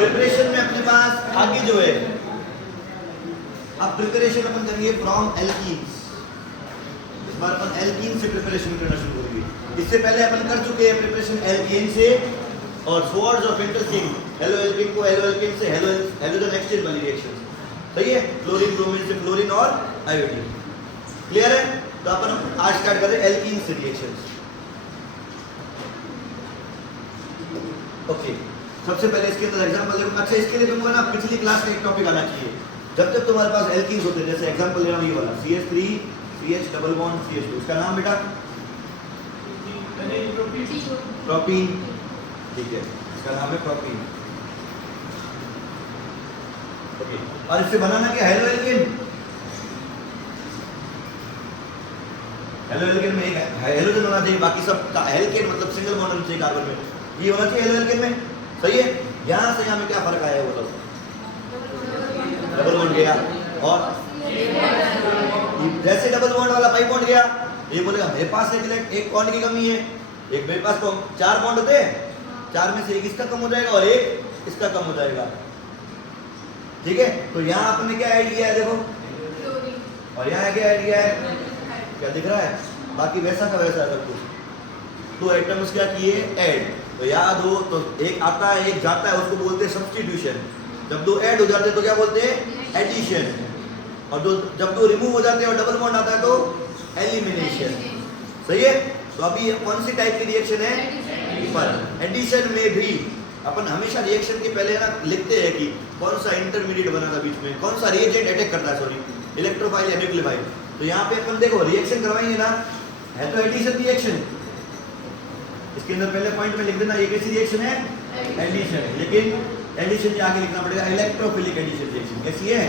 Preparation में अपने पास आगे जो है, अब प्रिपरेशन अपन करेंगे फ्रॉम एल्कीन्स। इस बार अपन एल्कीन से प्रिपरेशन करना शुरू करेंगे। इससे पहले अपन कर चुके हैं प्रिपरेशन एल्केन से और source of interchange, hello alkene को हेलो एल्कीन से हेलोजन एक्सचेंज वाली रिएक्शन। सही है, क्लोरीन ब्रोमीन से फ्लोरीन और आयोडीन। क्लियर है? तो अपन आज स्टार्ट करें एल्कीन से रिएक्शंस। ओके, सबसे पहले इसके अंदर एग्जांपल देखो। अच्छा, इसके लिए तुमको ना पिछली क्लास का एक टॉपिक आना चाहिए। जब जब तुम्हारे पास एल्कीन्स होते हैं, जैसे एग्जांपल ले रहा हूं ये वाला CH3 CH double bond CH2, इसका नाम बेटा प्रोपीन। ठीक है, इसका नाम है प्रोपीन। ओके, और इससे बनाना क्या, हेलो एल्कीन। हेलो एल्कीन में एक हेलोजन होना चाहिए, बाकी सब एल्केन मतलब सिंगल बॉन्ड होना चाहिए कार्बन में, ये होना चाहिए हेलो एल्कीन में। सही है, यहां से यहां में क्या फर्क आया है वो तो डबल बॉन्ड गया, और जैसे डबल बॉन्ड वाला पाई बॉन्ड गया, ये बोलेगा मेरे पास एक बॉन्ड की कमी है, एक मेरे पास तो 4 बॉन्ड होते हैं, 4 में से एक इसका कम हो जाएगा और एक इसका कम हो जाएगा। ठीक है, तो यहाँ आपने क्या ऐड किया है देखो, और यहाँ क्या ऐड किया है, क्या दिख रहा है, बाकी वैसा का वैसा सब कुछ। 2 एटम्स क्या किए, ऐड। तो याद हो, तो एक आता है एक जाता है, उसको बोलते हैं सब्स्टिट्यूशन। जब 2 ऐड हो जाते हैं तो क्या बोलते हैं, एडिशन। और जब 2 रिमूव हो जाते हैं और डबल बॉन्ड आता है तो एलिमिनेशन। सही है, तो अभी ये कौन सी टाइप की रिएक्शन है, पर एडिशन में भी अपन हमेशा रिएक्शन के पहले ना लिखते हैं कि कौन सा इंटरमीडिएट बना था बीच में, कौन सा रिएजेंट अटैक करता है, सॉरी इलेक्ट्रोफाइल या न्यूक्लियोफाइल। तो यहाँ पे अपन देखो रिएक्शन करवाएंगे ना, है तो एडिशन रिएक्शन, इसके अंदर पहले पॉइंट में लिख देना ये कैसी रिएक्शन है, एडिशन। लेकिन एडिशन के आगे लिखना पड़ेगा इलेक्ट्रोफिलिक एडिशन रिएक्शन। कैसी है,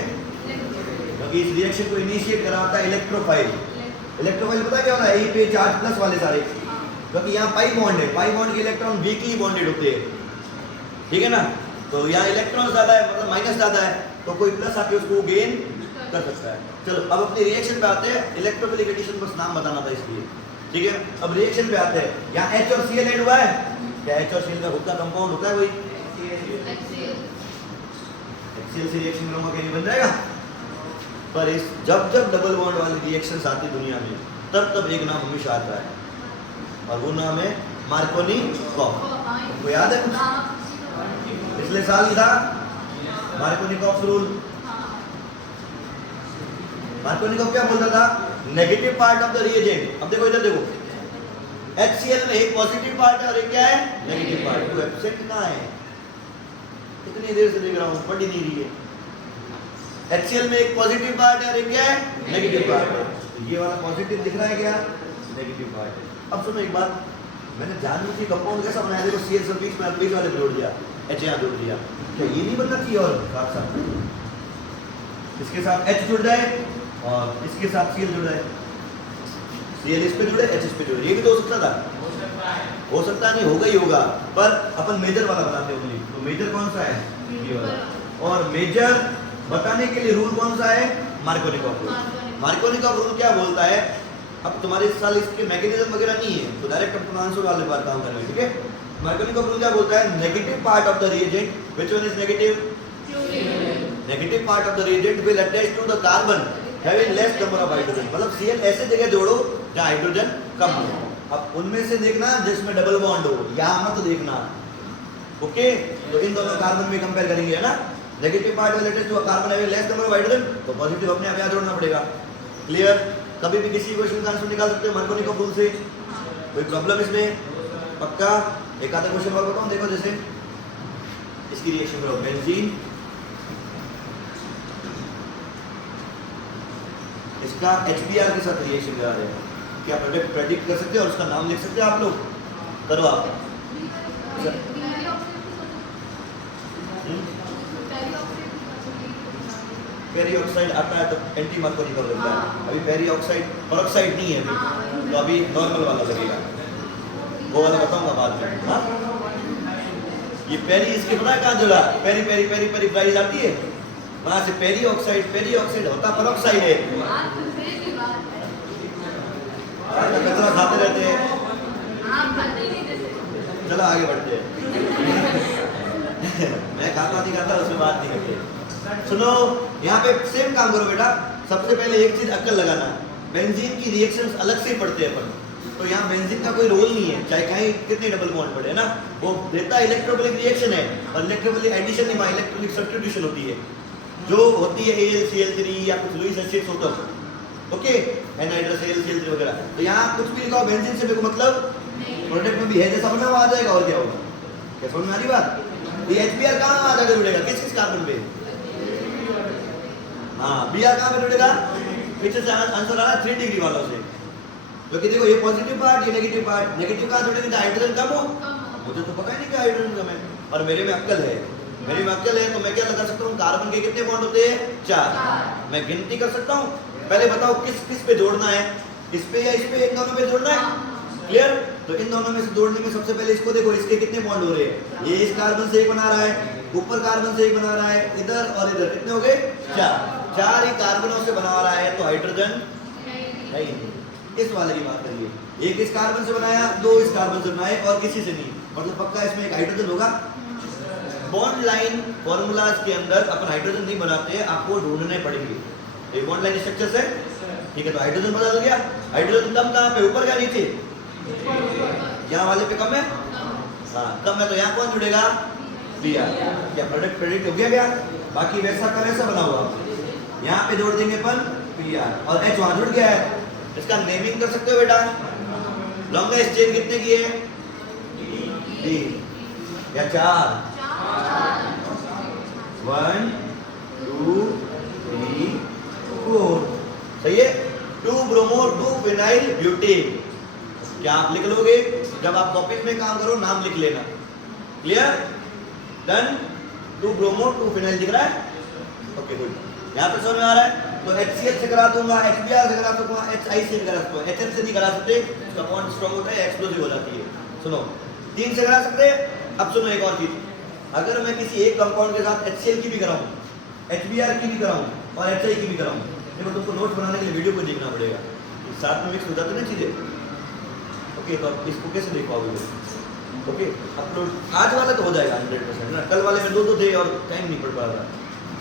क्योंकि इस रिएक्शन को इनिशिएट करा होता है इलेक्ट्रोफाइल। इलेक्ट्रोफाइल पता क्या होता है, यही पे चार्ज प्लस वाले सारे, क्योंकि यहाँ पाई बॉन्ड है, पाई बॉन्ड के इलेक्ट्रॉन वीकली बॉन्डेड होते हैं। ठीक है ना, तो यहाँ इलेक्ट्रॉन ज्यादा है मतलब माइनस ज्यादा है, तो कोई प्लस आके उसको गेन कर सकता है। चलो अब अपनी रिएक्शन पे आते हैं, इलेक्ट्रोफिलिक एडिशन बस नाम बताना था इसलिए। ठीक है, अब रिएक्शन पे आते हैं। यहाँ H और Cl ऐड हुआ है, क्या H और Cl का खुद का कंपाउंड होता है वही, HCl से रिएक्शन करूंगा क्या ये बन जाएगा। पर इस जब जब डबल बॉन्ड वाली रिएक्शंस आती दुनिया में, तब तब एक नाम हमेशा आता है, और वो नाम है मार्कोनिकॉफ। आपको याद है, पिछले साल ही था मार्कोनिकॉफ रूल। मार्कोनिकॉफ क्या बोलता था, negative part of the reagent. अब देखो इधर देखो, HCl में एक पॉजिटिव पार्ट है और एक क्या है, नेगेटिव पार्ट। तो एब्सेंट कहाँ है, कितनी देर से देख रहा हूँ, पढ़ ही नहीं रही है। HCl में एक पॉजिटिव पार्ट है और एक क्या है, नेगेटिव पार्ट है। ये वाला पॉजिटिव दिख रहा है क्या, नेगेटिव पार्ट है। अब सुनो एक बात, मैंने जानबूझ के कंपाउंड कैसा बनाया, देखो CH से बीच वाले जोड़ दिया, H यहाँ जोड़ दिया, क्या ये नहीं बनना चाहिए, और साथ साथ इसके साथ H जुड़ जाए और इसके साथ Cl जुड़ जाए, Cl इस पे जुड़े H इस पे जुड़े, ये भी तो हो सकता था, हो सकता नहीं, होगा ही होगा। पर अपन मेजर वाला बनाते होंगे, तो मेजर कौन सा है, ये वाला। और मेजर बताने के लिए रूल कौन सा है, मार्कोनिकॉफ रूल। मार्कोनिकॉफ रूल क्या बोलता है, अब तुम्हारे इस साल इसके मैकेनिज्म वगैरह नहीं है, तो डायरेक्ट अपन आंसर वाले बार काम करेंगे। ठीक है, मार्कोनिकॉफ रूल क्या बोलता है, negative part of the reagent, which one is negative, negative part of the reagent will attach to the carbon having less number of hydrogen. मतलब Cl ऐसे जगह जोड़ो जहां हाइड्रोजन कम हो। अब उनमें से देखना जिसमें डबल बॉन्ड हो, यहाँ मत देखना। ओके, तो इन दोनों कार्बन में कंपेयर करेंगे, है ना, negative part will attach to a carbon having less number of hydrogen, तो पॉजिटिव अपने आप यहाँ जोड़ना पड़ेगा। क्लियर, कभी भी किसी क्वेश्चन का आंसर निकाल सकते हो मार्कोनिकॉफ रूल से, कोई प्रॉब्लम इसमें, पक्का। एक आधा क्वेश्चन और बताऊं, देखो जैसे इसकी रिएक्शन करो, बेंजीन इसका HBr के साथ रिएक्शन करा रहे हैं, क्या प्रेडिक्ट कर सकते हो और उसका नाम लिख सकते हो आप लोग, करो आप। पेरी ऑक्साइड आता है तो एंटी मार्कोनिकॉफ लगता है, अभी पेरी ऑक्साइड पेरोक्साइड नहीं है अभी, तो अभी नॉर्मल वाला लगेगा, वो वाला बताऊंगा बाद में। हाँ, ये पेरी इसके पता है कहाँ जुड़ा, पेरी पेरी पेरी पेरी प्राइज आती है वहां से, पेरी ऑक्साइड होता पेरोक्साइड है। कचरा खाते रहते हैं, चलो आगे बढ़ते हैं। मैं खाता बात ही करता है, उससे बात नहीं करते। सुनो, यहाँ पे सेम काम करो बेटा। सबसे पहले एक चीज अक्ल लगाना, बेंजीन की रिएक्शंस अलग से पढ़ते हैं अपन। तो यहाँ बेंजीन का कोई रोल नहीं है, चाहे कहीं कितने डबल बॉन्ड पड़े ना, वो देता इलेक्ट्रोफिलिक रिएक्शन है, और इलेक्ट्रोफिलिक एडिशन नहीं, इलेक्ट्रोफिलिक सब्स्टिट्यूशन होती है, जो होती है AlCl3 या कुछ लुईस एसिड्स होता है, ओके, एनहाइड्रस AlCl3 वगैरह। तो यहाँ कुछ भी लिखा हो बेंजीन से मेरे को मतलब प्रोडक्ट में भी है जैसा बना हुआ आ जाएगा, और क्या होगा? क्या समझ में आ रही बात? ये HBr कहाँ आ जाकर जुड़ेगा, किस किस कार्बन पे? हाँ, Br कहाँ पे जुड़ेगा? पीछे से आंसर आ रहा है 3 डिग्री वालों से, क्योंकि देखो ये पॉजिटिव पार्ट, ये नेगेटिव पार्ट। नेगेटिव कहाँ जुड़ेगा? हाइड्रोजन कम हो, मुझे तो पता ही नहीं कि हाइड्रोजन कम है, और मेरे में अक्ल है, मेरे में अक्ल है, तो मैं क्या लगा सकता हूँ? कार्बन के कितने बॉन्ड होते हैं? 4। मैं गिनती कर सकता हूँ। पहले बताओ किस किस पे जोड़ना है, इस पे या इस पे? इन दोनों पे जोड़ना है, क्लियर? तो इन दोनों में से जोड़ने में सबसे पहले इसको देखो, इसके कितने बॉन्ड हो रहे हैं? ये इस कार्बन से एक बना रहा है, ऊपर कार्बन से एक बना रहा है, इधर और इधर कितने हो गए? 4 ही कार्बनों से बना रहा है, तो हाइड्रोजन नहीं। इस वाले की बात करिए, एक इस कार्बन से बनाया, 2 इस कार्बन से बनाए, और किसी से नहीं, मतलब पक्का इसमें एक हाइड्रोजन होगा। बॉन्ड लाइन फॉर्मूलाज के अंदर अपन हाइड्रोजन नहीं बनाते हैं, आपको ढूंढने पड़ेंगे। ये बॉन्ड लाइन स्ट्रक्चर से, ठीक है, तो हाइड्रोजन बदल गया। हाइड्रोजन कम कहाँ पे? ऊपर क्या नीचे? यहाँ वाले पे कम है, हाँ कम है, तो यहाँ कौन जुड़ेगा? Br। क्या प्रोडक्ट प्रेडिक्ट हो गया? बाकी वैसा का वैसा बना हुआ, यहाँ पे जोड़ देंगे अपन Br, और H वहाँ जुड़ गया है। इसका नेमिंग कर सकते हो बेटा। लॉन्गेस्ट चेन कितने की है? 3 या 4? 1 2 3 4, सही है। 2 ब्रोमो 2 फिनाइल ब्यूटेन। क्या आप लिख लोगे? जब आप कॉपीज में काम करो नाम लिख लेना, क्लियर? डन। 2 ब्रोमो 2 फिनाइल दिख रहा है, ओके गुड। यहाँ पे समझ में आ रहा है? तो HCl से करा दूंगा, HBr से करा सकूंगा, HI से करा सकूंगा, HL से नहीं करा सकते, उसका बॉन्ड स्ट्रांग होता है, एक्सप्लोसिव हो जाती है। सुनो, 3 से करा सकते हैं। अब सुनो एक और चीज, अगर मैं किसी एक कंपाउंड के साथ HCl की भी कराऊं, HBr की भी कराऊं और HI की भी कराऊं, देखो तुमको नोट्स बनाने के लिए वीडियो को देखना पड़ेगा, साथ में मिक्स हो जाती है ना चीजें, ओके। तो अब इसको कैसे देख पाओगे? ओके, अपलोड आज वाला तो हो जाएगा 100% ना, कल वाले में 2 थे और टाइम नहीं पड़ पा रहा।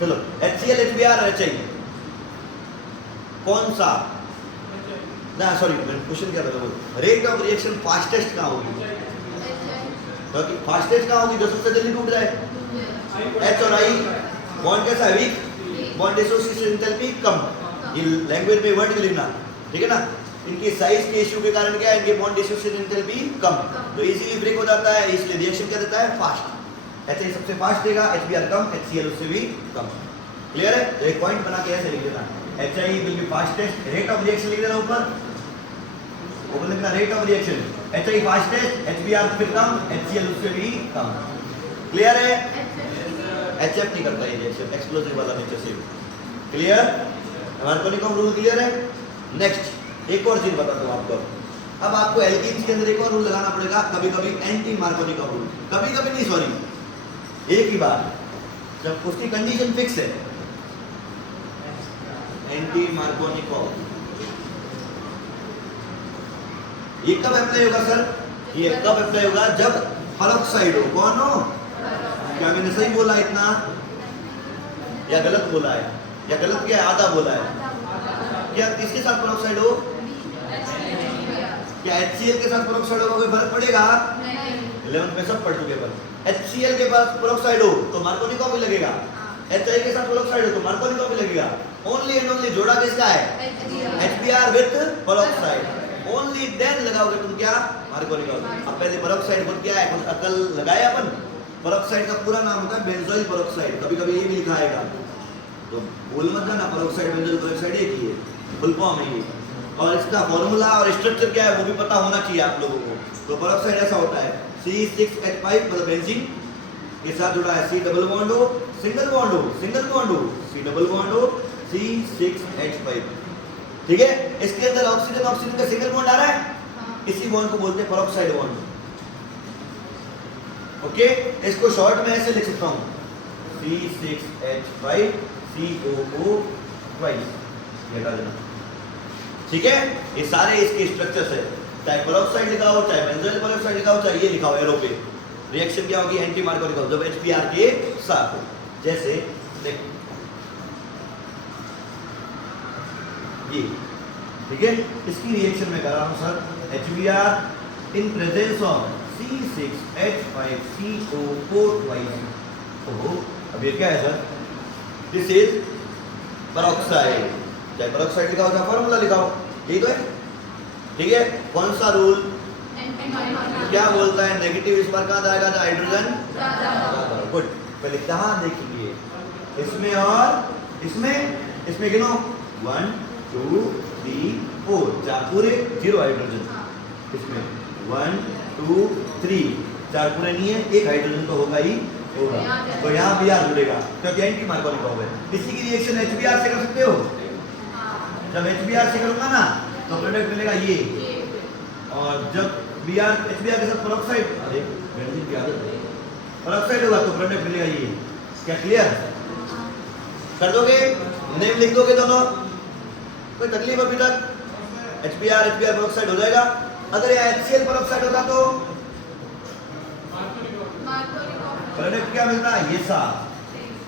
चलो, HCl HBr HI कौन सा? ना सॉरी, मैंने क्वेश्चन क्या था? रेट ऑफ रिएक्शन फास्टेस्ट कहाँ होगी? क्योंकि फास्टेस्ट कहाँ होगी? जो सबसे जल्दी टूट जाए। H और I बॉन्ड कैसा है? वीक। बॉन्ड एसोसिएशन एंथैल्पी कम। ये लैंग्वेज में वर्ड लिखना, ठीक है ना? इनकी साइज के इश्यू के कारण क्या है? इनके बॉन्ड एसोसिएशन एंथैल्पी कम, तो इजीली ब्रेक हो जाता है, इसलिए रिएक्शन क्या देता है? फास्ट। HI सबसे फास्ट देगा, HBr कम, HCl उससे भी कम। क्लियर है? तो एक पॉइंट बना के ऐसे लिख देना, HI will be fastest. Rate of reaction लिख देना ऊपर, ऊपर लिखना rate of reaction, HI fastest, HBr फिर कम, HCl उससे भी कम। क्लियर है? HF नहीं करता ये रिएक्शन, एक्सप्लोसिव वाला नेचर से। क्लियर? मार्कोनिकॉफ रूल क्लियर है? नेक्स्ट एक और चीज बताता हूँ आपको। अब आपको एल्कीन्स के अंदर एक और रूल लगाना पड़ेगा, कभी कभी एंटी मार्कोनिकॉफ रूल, कभी कभी नहीं, सॉरी एक ही बार, जब उसकी कंडीशन फिक्स है। एंटी मार्कोनिकॉफ ये कब अप्लाई होगा सर? ये कब अप्लाई होगा? जब पेरोक्साइड हो। कौन हो? क्या मैंने सही बोला इतना या गलत बोला है? या गलत क्या आधा बोला है? क्या किसके साथ पेरोक्साइड हो? क्या HCl के साथ पेरोक्साइड होगा कोई फर्क पड़ेगा? 11th में सब पढ़ चुके पर। HCl के पास पेरोक्साइड हो तो मार्कोनिकॉफ भी लगेगा, HI के साथ पेरोक्साइड हो तो मार्कोनिकॉफ भी लगेगा। ओनली एंड ओनली जोड़ा किसका है? HBr with peroxide. Only then लगाओगे तुम क्या? मार्कोनिकॉफ। अब पहले पेरोक्साइड बोल क्या है? कुछ अकल लगाया अपन। पेरोक्साइड का पूरा नाम होता है बेंजोइल पेरोक्साइड, कभी कभी ये भी लिखा आएगा, तो भूल मत जाना, पेरोक्साइड बेंजोइल पेरोक्साइड एक ही है, फुल फॉर्म है ये। और इसका फॉर्मूला और स्ट्रक्चर क्या है वो भी पता होना चाहिए आप लोगों को। तो पेरोक्साइड ऐसा होता है, C6H5 मतलब बेंजीन के साथ जुड़ा है, C डबल बॉन्ड हो, सिंगल बॉन्ड हो, सिंगल बॉन्ड हो, C डबल बॉन्ड हो, C6H5, ठीक है। इसके अंदर ऑक्सीजन ऑक्सीजन का सिंगल बॉन्ड आ रहा है, इसी बॉन्ड को बोलते हैं पेरोक्साइड बॉन्ड, ओके। इसको शॉर्ट में ऐसे लिख सकता हूँ, C6H5 COO ट्वाइस, हटा देना, ठीक है। ये सारे इसके स्ट्रक्चर्स है, चाहे पेरोक्साइड लिखा हो, चाहे बेंजोइल पेरोक्साइड लिखा हो, चाहे ये लिखा हो एरो पे, रिएक्शन क्या होगी? एंटी मार्कोनी का जब HBr के साथ हो। जैसे देखो ये, ठीक है, इसकी रिएक्शन में कर रहा हूं sir, HBr in presence of C6H5CO4 twice। ओहो, अब ये क्या है सर? This is peroxide. चाहे पेरोक्साइड लिखा हो चाहे फॉर्मूला लिखा हो, यही तो है, ठीक है। कौन सा रूल क्या बोलता है? नेगेटिव इस बार कहाँ जाएगा? हाइड्रोजन। गुड, पहले कहाँ देखेंगे? इसमें और इसमें। इसमें गिनो 1 2 3 4, चार पूरे, 0 हाइड्रोजन। इसमें 1 2 3, चार पूरे नहीं है, एक हाइड्रोजन तो होगा ही होगा, तो यहाँ Br जुड़ेगा क्योंकि एंटी मार्कोनी का होगा। इसी की रिएक्शन HBr से कर सकते हो। जब HBr से करूंगा ना तो प्रोडक्ट मिलेगा ये, और जब HBr के साथ पेरोक्साइड, अरे बेंजीन की आदत है, पेरोक्साइड होगा तो प्रोडक्ट मिलेगा ये। क्या क्लियर कर दोगे? नेम लिख दोगे दोनों, कोई तकलीफ अभी तक? HBr पेरोक्साइड हो जाएगा। अगर ये HCl पेरोक्साइड होता तो प्रोडक्ट क्या मिलता है? ये साथ।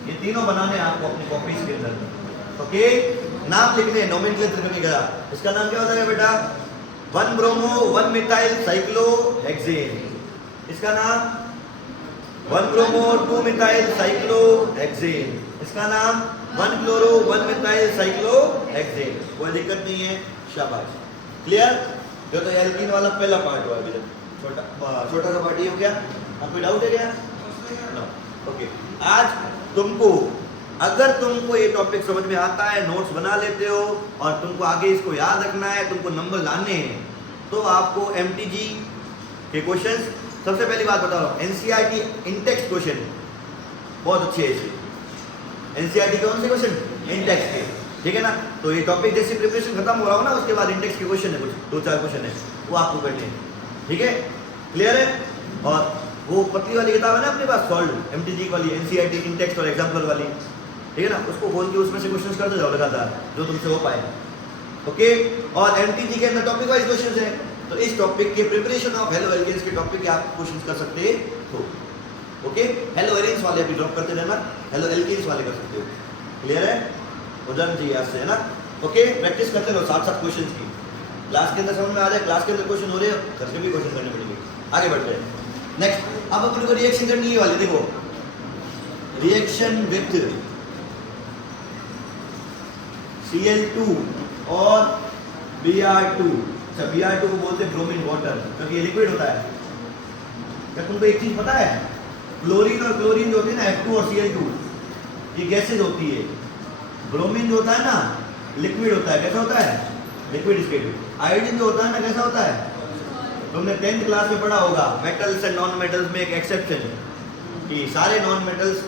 ये तीनों बनाने आपको अपनी कॉपीज के अंदर, ओके। नाम लिखने, नोमेनक्लेचर करके गया। इसका नाम क्या हो जाएगा बेटा? 1 ब्रोमो 1 मिथाइल साइक्लोहेक्सेन। इसका नाम 1 ब्रोमो 2 मिथाइल साइक्लोहेक्सेन। इसका नाम 1 क्लोरो 1 मिथाइल साइक्लोहेक्सेन। कोई दिक्कत नहीं है, शाबाश, क्लियर। जो तो एल्कीन वाला पहला पार्ट हुआ, अभी छोटा सा पार्ट ये हो गया। कोई डाउट है क्या? No, okay. आज तुमको, अगर तुमको ये टॉपिक समझ में आता है, नोट्स बना लेते हो और तुमको आगे इसको याद रखना है, तुमको नंबर लाने हैं, तो आपको MTG के क्वेश्चंस, सबसे पहली बात बता रहा हूँ, NCERT इंटेक्स्ट क्वेश्चन बहुत अच्छे है। NCERT कौन से क्वेश्चन? इंटेक्स्ट के, ठीक है ना। तो ये टॉपिक जैसे प्रिपरेशन खत्म हो रहा हो ना, उसके बाद इंडेक्स के क्वेश्चन है, कुछ 2-4 क्वेश्चन है, वो आपको करने हैं, ठीक है, क्लियर है। और वो पतली वाली किताब है ना अपने पास, सॉल्व MTG वाली, NCERT इंटेक्स्ट और एग्जाम्पल वाली, ठीक है ना, उसको खोल के उसमें से क्वेश्चंस करते जाओ लगातार, जो तुमसे हो पाए, ओके। और MTG के अंदर टॉपिक वाइज क्वेश्चंस है, तो इस टॉपिक के प्रिपरेशन ऑफ हेलो एलिगेंस के टॉपिक के आप क्वेश्चंस कर सकते हो, ओके। हेलो एलिगेंस वाले भी ड्रॉप करते रहना, हेलो एल्केन्स वाले कर सकते हो, क्लियर है, उदाहरण चाहिए आज से, है ना, ओके। प्रैक्टिस करते रहो साथ-साथ क्वेश्चंस की, क्लास के अंदर समझ में आ जाए, क्लास के अंदर क्वेश्चन हो रहे हैं, घर से भी क्वेश्चन करने पड़ेंगे। आगे बढ़ते हैं, नेक्स्ट। अब अपन को रिएक्शन करनी है वाली, देखो रिएक्शन विथ Cl2 और Br2। अच्छा, Br2 को बोलते हैं ब्रोमीन वाटर, क्योंकि ये लिक्विड होता है। क्या तुमको एक चीज पता है? क्लोरीन और क्लोरीन जो होती है ना, F2 और Cl2, ये गैसेज होती है। ब्रोमीन जो होता है ना, लिक्विड होता है। कैसा होता है? Liquid state. आयोडीन जो होता है ना, कैसा होता है? तुमने 10th क्लास में पढ़ा होगा, मेटल्स एंड नॉन मेटल्स में एक एक्सेप्शन, कि सारे नॉन मेटल्स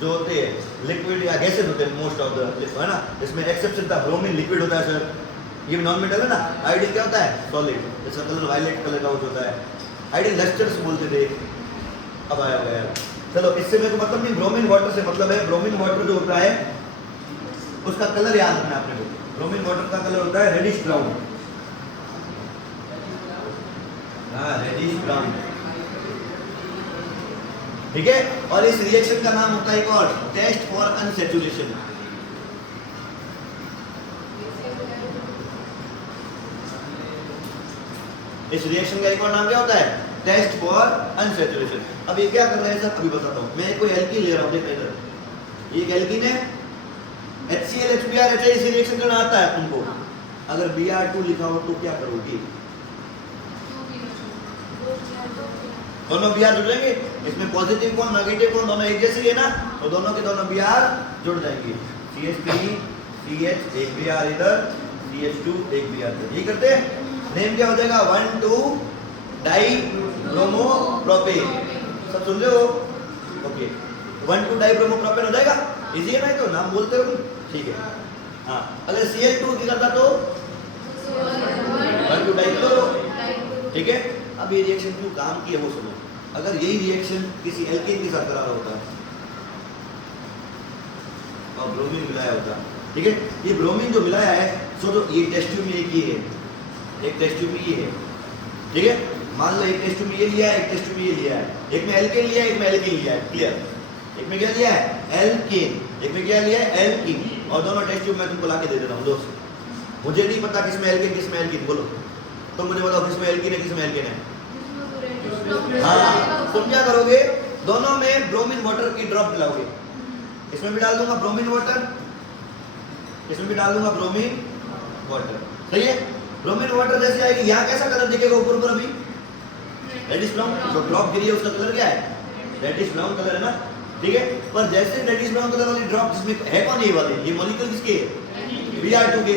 जो होते हैं लिक्विड या गैसेज होते हैं, मोस्ट ऑफ द, है ना। इसमें एक्सेप्शन था, ब्रोमीन लिक्विड होता है सर, ये नॉन मेटल है ना। आयोडीन क्या होता है? सॉलिड, इसका कलर वायलेट कलर का होता है। आयोडीन लस्टर्स बोलते थे, अब आया गया। चलो, इससे मेरे को मतलब नहीं, ब्रोमीन वाटर से मतलब है, ब्रोमीन वाटर जो होता है उसका कलर याद रखना है आपने को। ब्रोमीन वाटर का कलर होता है रेडिश ब्राउन, हाँ रेडिश ब्राउन, ठीक है। और इस रिएक्शन का नाम होता है एक और, टेस्ट फॉर अनसैचुरेशन। इस रिएक्शन का एक और नाम क्या होता है? Test for unsaturation. अब ये क्या कर रहे हैं सर? अभी बताता हूँ। मैं कोई एल्कीन ले रहा हूँ, देखो इधर, ये एक एल्कीन है, HCl HBr HI, इसे रिएक्शन करना आता है तुमको। अगर Br2 लिखा हो तो क्या करोगे? दोनों Br जुड़ जाएंगे, इसमें पॉजिटिव कौन नेगेटिव कौन दोनों एक जैसे ही है ना, तो दोनों के दोनों Br जुड़ जाएंगे। CH3 CH, एक Br इधर, CH2 एक Br इधर, यही करते हैं। नेम क्या हो जाएगा? 1,2 डाई ब्रोमो प्रोपेन। सब सुन रहे हो? ओके, 1,2 डाई ब्रोमो प्रोपेन हो जाएगा। इजी है ना, तो नाम बोलते हो, ठीक है। हाँ, अगर Cl2 की करता तो 1,2 डाई क्लोरो, ठीक है। अब ये रिएक्शन क्यों काम की है वो सुनो। अगर यही रिएक्शन किसी एल्केन के साथ करा रहा होता और ब्रोमीन मिलाया होता, ठीक है, ये ब्रोमीन जो मिलाया है, सोचो ये टेस्ट ट्यूब में एक ये है, एक टेस्ट ट्यूब में ये है, ठीक है। मान लो एक टेस्ट में ये लिया है, एक टेस्ट में ये लिया है, एक में एल्केन लिया है, एक में एल्कीन लिया है, क्लियर। एक में क्या लिया है, एल्कीन, एक में क्या लिया है, एल्कीन, और दोनों टेस्ट ट्यूब मैं तुमको ला के दे देता हूँ दोस्त। मुझे नहीं पता किसमें एल्केन किसमें एल्कीन, बोलो तुम मुझे बताओ किसमें एल्कीन है किसमें एल्केन है। हाँ, तुम क्या करोगे, दोनों में ब्रोमीन वाटर की ड्रॉप मिलाओगे। इसमें भी डाल दूंगा ब्रोमीन वाटर, इसमें भी डाल दूंगा ब्रोमीन वाटर, सही है। ब्रोमीन वाटर जैसे आएगी, यहाँ कैसा कलर दिखेगा ऊपर ऊपर, अभी रेडिश ब्राउन, जो ड्रॉप गिरी है उसका कलर क्या है, रेडिश ब्राउन कलर है ना, ठीक है। पर जैसे रेडिश ब्राउन कलर वाली ड्रॉप जिसमें है कौन, ये वाली, ये मॉलिक्यूल किसके है, Br2 के।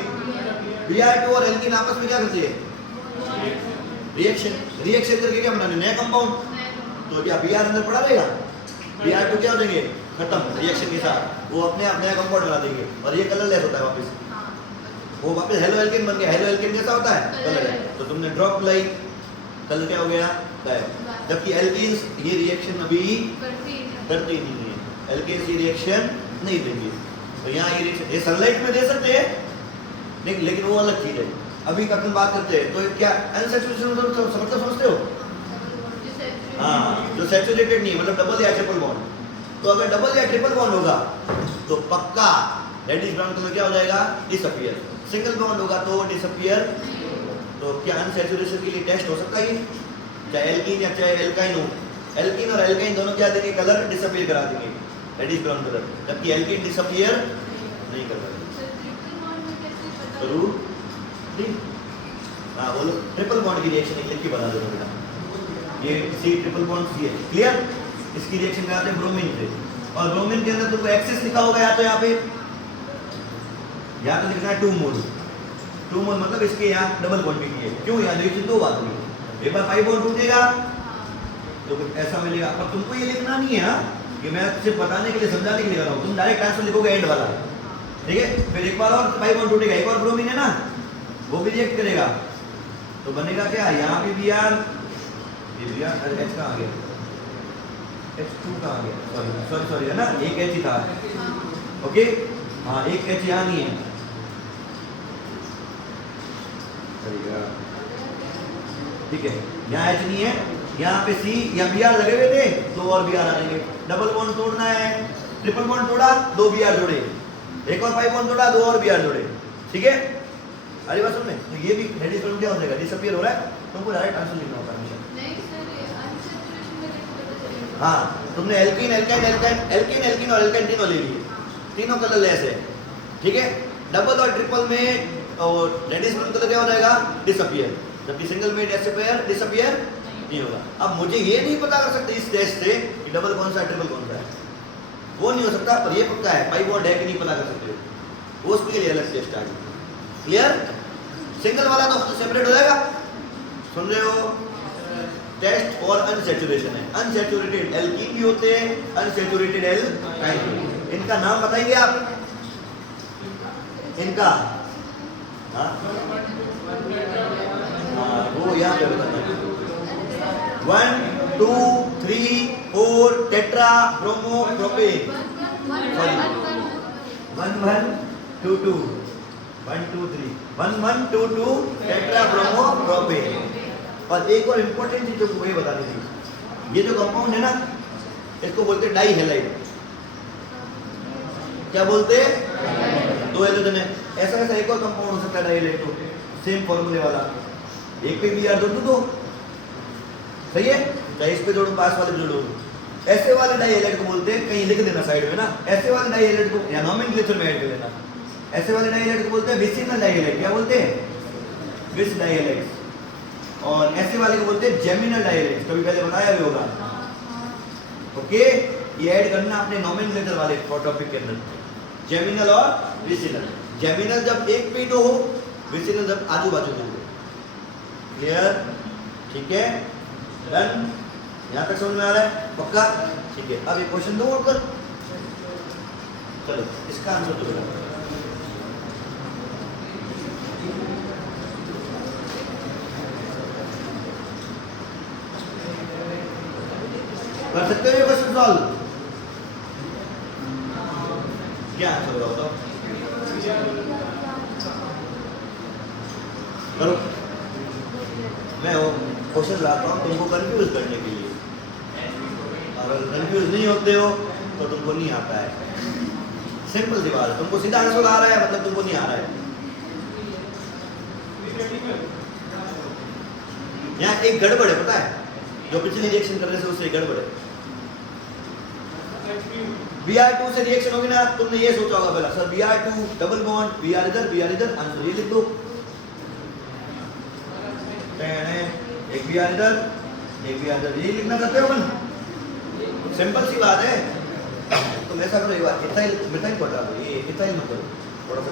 Br2 और एल्कीन आपस में क्या करते हैं, रिएक्शन करके क्या बनाने, नया कंपाउंड। तो क्या Br अंदर पड़ा रहेगा, Br2 क्या हो जाएंगे, खत्म रिएक्शन के साथ, वो अपने आप नया कंपाउंड बना देंगे, और ये कलरलेस होता है वापस, वो वापस हेलो एल्केन बन गया। हेलो एल्केन कैसा होता है, कलर है। तो तुमने ड्रॉप लाई, कलर क्या हो गया, गायब। जबकि एल्कीन्स ये रिएक्शन अभी करते ही नहीं है, एल्केन्स ये रिएक्शन नहीं देंगे। तो यहाँ ये रिएक्शन ये सनलाइट में दे सकते हैं, लेकिन वो अलग चीज है। अभी अपन बात करते हैं, तो क्या अनसैचुरेशन मतलब समझते हो, हाँ, जो सैचुरेटेड नहीं, मतलब डबल या ट्रिपल बॉन्ड। तो अगर डबल या ट्रिपल बॉन्ड होगा तो पक्का रेडिश ब्राउन कलर क्या हो जाएगा, डिसअपीयर। सिंगल बॉन्ड होगा तो डिसअपीयर। तो क्या अनसैचुरेशन के लिए टेस्ट हो सकता है, चाहे एल्कीन या चाहे एल्काइन हो, एल्कीन और एल्काइन दोनों क्या देंगे, कलर डिसअपीयर करा देंगे, रेडिश ब्राउन कलर। जबकि एल्कीन डिसअपीयर नहीं कर पाएगा। जरूर, हाँ बोलो, ट्रिपल बॉन्ड की रिएक्शन लिख के बता दो बेटा, ये सी ट्रिपल बॉन्ड सी है, क्लियर। इसकी रिएक्शन कराते हैं ब्रोमीन से, और ब्रोमीन के अंदर तुमको एक्सेस लिखा होगा, या तो यहाँ पे लिखना है 2 मोल। 2 मोल मतलब इसके यहाँ डबल बॉन्डिंग है। क्यों, यहाँ रिएक्शन दो बात हुई, एक बार 5 बॉन्ड टूटेगा तो कुछ ऐसा मिलेगा। पर तुमको ये लिखना नहीं है, कि मैं सिर्फ बताने के लिए, समझाने के लिए कर रहा हूँ। तुम डायरेक्ट आंसर लिखोगे एंड वाला, ठीक है। फिर एक बार और 5 बॉन्ड टूटेगा, एक और ब्रोमीन है ना, वो भी रिएक्ट करेगा, तो बनेगा क्या, यहाँ पे Br, ये Br, H कहाँ आ गया, H2 कहाँ आ गया, सॉरी है ना, एक H ही था, ओके। हाँ, एक H यहाँ नहीं है, ठीक है, यहाँ H नहीं है, यहाँ पे C या Br लगे हुए थे, 2 और Br आ जाएंगे। डबल बॉन्ड तोड़ना है, ट्रिपल बॉन्ड तोड़ा, 2 Br जोड़े, एक और 5 बॉन्ड तोड़ा, 2 और Br जोड़े, ठीक है। अरे बात सुन, तो ये भी रेडिश ब्राउन क्या हो जाएगा, डिसअपीयर हो रहा है। तुमको डायरेक्ट आंसर लिखना होता है हमेशा। हाँ, तुमने एल्कीन और एल्काइन तीनों ले लिए, तीनों कलर लेस है, ठीक है। डबल और ट्रिपल में रेडिश ब्राउन कलर क्या हो जाएगा, डिसअपीयर। जबकि सिंगल में डिसअपीयर नहीं होगा। अब मुझे ये नहीं पता कर सकते इस टेस्ट से कि डबल कौन सा है, ट्रिपल कौन सा है, वो नहीं हो सकता। पर ये पक्का है 5 बॉन्ड है कि नहीं पता कर सकते, वो उसके लिए अलग टेस्ट आ गई, क्लियर। सिंगल वाला तो सेपरेट हो जाएगा, सुन रहे हो। टेस्ट और अनसैचुरेशन है, अनसैचुरेटेड एल्कीन भी होते हैं, अनसैचुरेटेड एल्काइन। इनका नाम बताइए आप, इनका, हाँ वो यहाँ पे बताना, 1 2 3 4 tetra bromo propane, sorry 1 1 2 2 1 2 3 1 1 2 2 tetra bromo propane. और एक और इंपॉर्टेंट चीज जो मुझे बतानी थी, ये जो कंपाउंड है ना, इसको बोलते हैं डाई हैलाइड। क्या बोलते हैं, 2 हेलोजन है। ऐसा एक और कंपाउंड हो सकता है डाई हैलाइड, तो सेम फॉर्मूले वाला, एक पे Br दो, सही है। चाहे इस पे जोड़ो, पास वाले जोड़ो, ऐसे वाले डाई हैलाइड को बोलते हैं, कहीं लिख देना साइड में ना, ऐसे वाले डाई हैलाइड को या नोमेनक्लेचर में ऐड कर लेना। ऐसे वाले डाई हैलाइड को बोलते हैं विसिनल डाई हैलाइड। क्या बोलते हैं, विस डाई हैलाइड। और ऐसे वाले को बोलते हैं जेमिनल डाई हैलाइड, कभी पहले बताया भी होगा, ओके। ये ऐड करना अपने नोमेनक्लेचर वाले टॉपिक के अंदर, जेमिनल और विसिनल। जेमिनल जब एक पे दो हो, विसिनल जब आजू बाजू दो हो, क्लियर, ठीक है, डन। यहाँ तक समझ में आ रहा है, पक्का, ठीक है। अब एक क्वेश्चन दो और कर, चलो इसका आंसर दो बेटा। कर सकते हो ये क्वेश्चन सॉल्व, क्या आंसर होगा बताओ, करो। मैं वो क्वेश्चन लाता हूँ तुमको कंफ्यूज करने के लिए, और अगर कंफ्यूज नहीं होते हो तो तुमको नहीं आता है। सिंपल सी बात है, तुमको सीधा आंसर आ रहा है मतलब तुमको नहीं आ रहा है। यहाँ एक गड़बड़ है पता है, जो पिछले रिएक्शन करने से उससे गड़बड़ है। Br2 से रिएक्शन होगी ना, तुमने ये सोचा होगा पहला sir Br2 double bond, Br इधर आंसर ये लिख दो, एक Br इधर एक Br इधर, ये लिखना चाहते हो अपन, सिंपल सी बात है। तुम ऐसा करो एक बार इथाइल मिथाइल को हटा दो, ये इथाइल मत करो, थोड़ा सा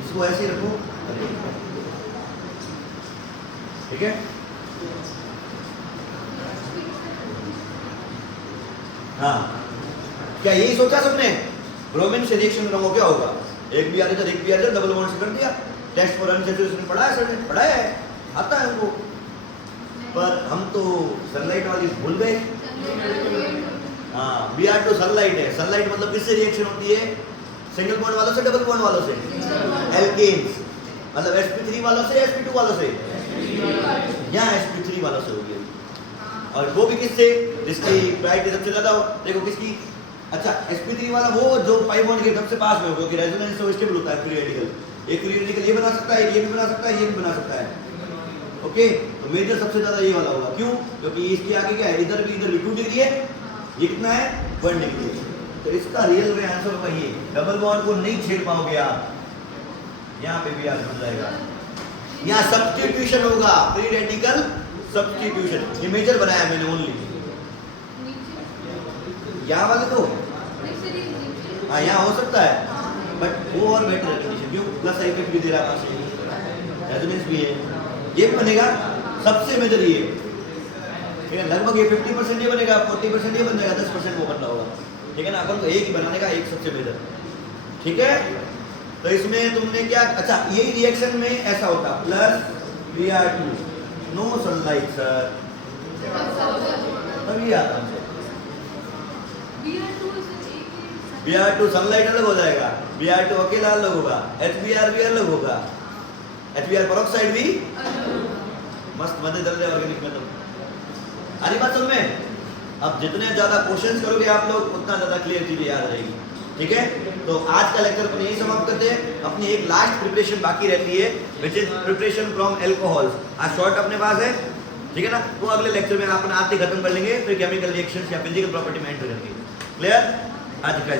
इसको ऐसे ही रखो, ठीक है। हाँ क्या यही सोचा सबने? ब्रोमीन से रिएक्शन करो क्या होगा, एक Br इधर डबल बॉन्ड से कर दिया। टेस्ट फॉर अनसैचुरेशन पढ़ा है सर ने, पढ़ा है, आता है हमको, पर हम तो सनलाइट वाली भूल गए। हाँ Br2 सनलाइट है, सनलाइट मतलब किससे रिएक्शन होती है, सिंगल बॉन्ड वालों से डबल बॉन्ड वालों से, एल्केन्स मतलब sp3 वालों से sp2 वालों से, यहाँ sp3 वालों से होगी, और वो भी किससे, जिसकी प्रायोरिटी सबसे ज्यादा हो। देखो किसकी, अच्छा sp3 वाला वो जो पाई बॉन्ड के सबसे पास में हो, क्योंकि रेजोनेंस तो स्टेबल होता है, फ्री रेडिकल, एक फ्री रेडिकल ये बना सकता है, ये भी बना सकता है, ये भी बना सकता है, ओके। तो मेजर सबसे ज्यादा ये वाला होगा, क्यों, क्योंकि इसके आगे क्या है, इधर भी 2 डिग्री है, ये कितना है 1 डिग्री। तो इसका रियल में आंसर होगा ये, डबल बॉन्ड को नहीं छेड़ पाओगे आप, यहाँ पे भी आंसर बन जाएगा, यहाँ सब्स्टिट्यूशन होगा, फ्री रेडिकल सब्स्टिट्यूशन, ये मेजर बनाया मैंने ओनली, यहाँ वाले तो हाँ यहाँ हो सकता है, बट वो और बेटर है कंडीशन, क्यों, प्लस आई भी दे रहा है, रेजोनेंस भी है, ये भी बनेगा सबसे मेजर ये, ठीक है। लगभग ये 50% ये बनेगा, 40% ये बन जाएगा, 10% वो बनना होगा, ठीक है ना। अपन को एक ही बनाने का, एक सबसे मेजर, ठीक है। तो इसमें तुमने क्या, अच्छा यही रिएक्शन में ऐसा होता plus Br2 no sunlight sir, तभी आता है Br2 सनलाइट अलग हो जाएगा, Br2 अकेला अलग होगा, HBr भी अलग होगा, HBr पेरोक्साइड भी मस्त मजे दल रहे ऑर्गेनिक में। तो आ रही बात समझ में? अब जितने ज्यादा क्वेश्चंस करोगे आप लोग उतना ज्यादा क्लियर चीजें याद रहेगी, ठीक है। तो आज का लेक्चर अपन यही समाप्त करते हैं। अपनी एक लास्ट प्रिपरेशन बाकी रहती है, which is preparation from alcohols. आज शॉर्ट अपने पास है, ठीक है ना, वो अगले लेक्चर में अपन आते खत्म कर लेंगे, फिर केमिकल रिएक्शंस या फिजिकल प्रॉपर्टी में एंटर करेंगे। क्लियर? आज का